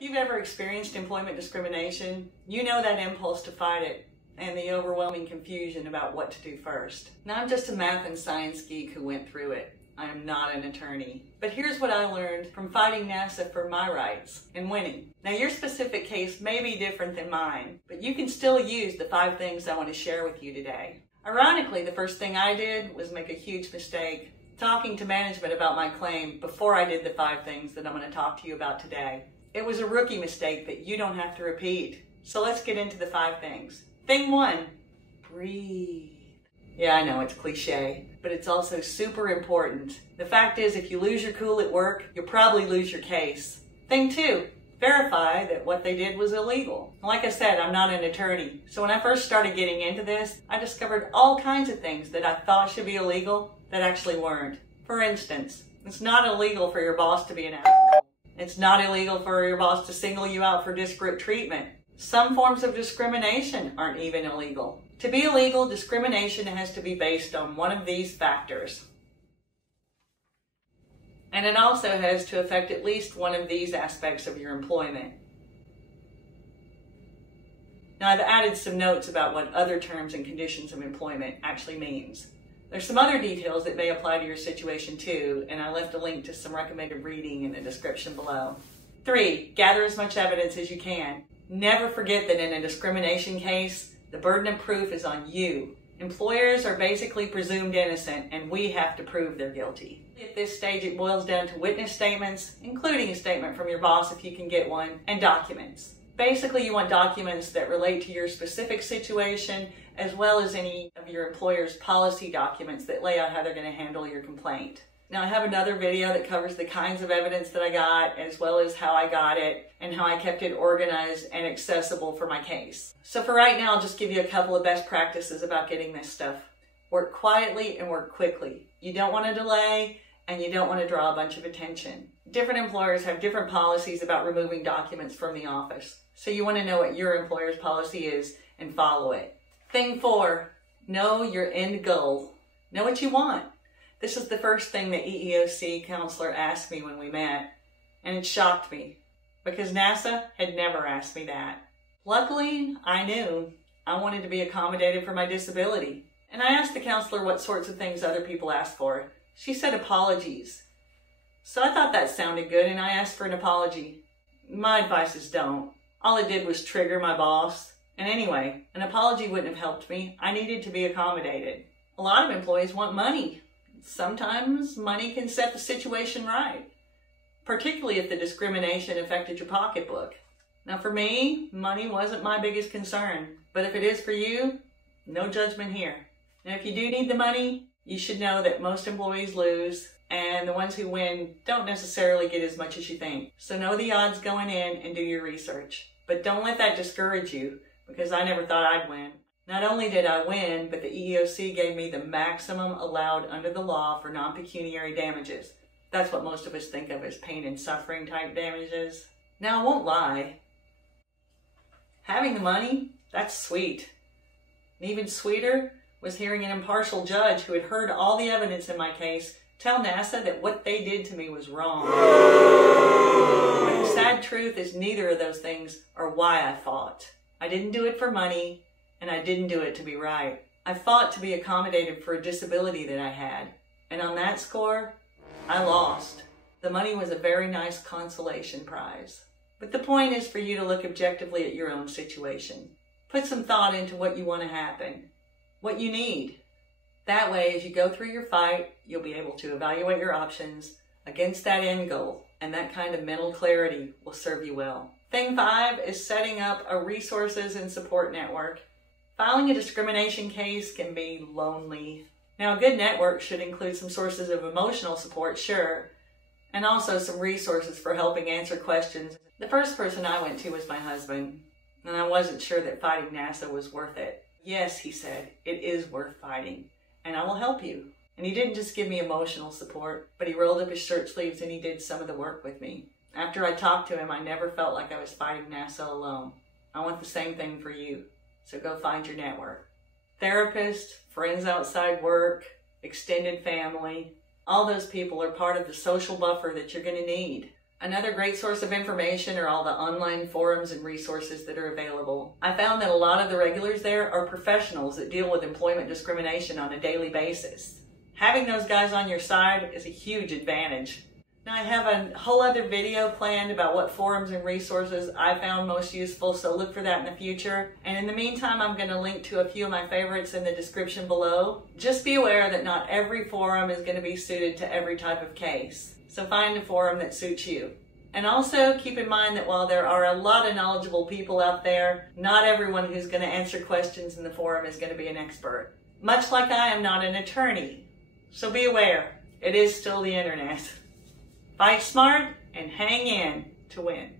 If you've ever experienced employment discrimination, you know that impulse to fight it and the overwhelming confusion about what to do first. Now, I'm just a math and science geek who went through it. I am not an attorney. But here's what I learned from fighting NASA for my rights and winning. Now, your specific case may be different than mine, but you can still use the 5 things I want to share with you today. Ironically, the first thing I did was make a huge mistake talking to management about my claim before I did the 5 things that I'm going to talk to you about today. It was a rookie mistake that you don't have to repeat. So let's get into the 5 things. Thing 1, breathe. Yeah, I know it's cliche, but it's also super important. The fact is, if you lose your cool at work, you'll probably lose your case. Thing 2, verify that what they did was illegal. Like I said, I'm not an attorney, so when I first started getting into this, I discovered all kinds of things that I thought should be illegal that actually weren't. For instance, it's not illegal for your boss to be an asshole. It's not illegal for your boss to single you out for disparate treatment. Some forms of discrimination aren't even illegal. To be illegal, discrimination has to be based on one of these factors. And it also has to affect at least one of these aspects of your employment. Now, I've added some notes about what other terms and conditions of employment actually means. There's some other details that may apply to your situation too, and I left a link to some recommended reading in the description below. 3, gather as much evidence as you can. Never forget that in a discrimination case, the burden of proof is on you. Employers are basically presumed innocent, and we have to prove they're guilty. At this stage, it boils down to witness statements, including a statement from your boss if you can get one, and documents. Basically, you want documents that relate to your specific situation, as well as any of your employer's policy documents that lay out how they're going to handle your complaint. Now, I have another video that covers the kinds of evidence that I got, as well as how I got it, and how I kept it organized and accessible for my case. So for right now, I'll just give you a couple of best practices about getting this stuff. Work quietly and work quickly. You don't want to delay, and you don't want to draw a bunch of attention. Different employers have different policies about removing documents from the office. So you want to know what your employer's policy is and follow it. Thing 4, know your end goal. Know what you want. This is the first thing the EEOC counselor asked me when we met, and it shocked me because NASA had never asked me that. Luckily, I knew I wanted to be accommodated for my disability, and I asked the counselor what sorts of things other people asked for. She said apologies. So I thought that sounded good, and I asked for an apology. My advice is don't. All it did was trigger my boss. And anyway, an apology wouldn't have helped me. I needed to be accommodated. A lot of employees want money. Sometimes money can set the situation right, particularly if the discrimination affected your pocketbook. Now for me, money wasn't my biggest concern, but if it is for you, no judgment here. Now if you do need the money, you should know that most employees lose, and the ones who win don't necessarily get as much as you think. So know the odds going in and do your research. But don't let that discourage you, because I never thought I'd win. Not only did I win, but the EEOC gave me the maximum allowed under the law for non-pecuniary damages. That's what most of us think of as pain and suffering type damages. Now, I won't lie. Having the money, that's sweet. And even sweeter was hearing an impartial judge who had heard all the evidence in my case tell NASA that what they did to me was wrong. But the sad truth is neither of those things are why I fought. I didn't do it for money, and I didn't do it to be right. I fought to be accommodated for a disability that I had. And on that score, I lost. The money was a very nice consolation prize. But the point is for you to look objectively at your own situation. Put some thought into what you want to happen, what you need. That way, as you go through your fight, you'll be able to evaluate your options against that end goal, and that kind of mental clarity will serve you well. Thing 5 is setting up a resources and support network. Filing a discrimination case can be lonely. Now, a good network should include some sources of emotional support, sure, and also some resources for helping answer questions. The first person I went to was my husband, and I wasn't sure that fighting NASA was worth it. Yes, he said, it is worth fighting, and I will help you. And he didn't just give me emotional support, but he rolled up his shirt sleeves and he did some of the work with me. After I talked to him, I never felt like I was fighting NASA alone. I want the same thing for you. So go find your network. Therapists, friends outside work, extended family, all those people are part of the social buffer that you're going to need. Another great source of information are all the online forums and resources that are available. I found that a lot of the regulars there are professionals that deal with employment discrimination on a daily basis. Having those guys on your side is a huge advantage. Now, I have a whole other video planned about what forums and resources I found most useful, so look for that in the future. And in the meantime, I'm going to link to a few of my favorites in the description below. Just be aware that not every forum is going to be suited to every type of case. So find a forum that suits you. And also keep in mind that while there are a lot of knowledgeable people out there, not everyone who's going to answer questions in the forum is going to be an expert. Much like I am not an attorney. So be aware, it is still the internet. Fight smart and hang in to win.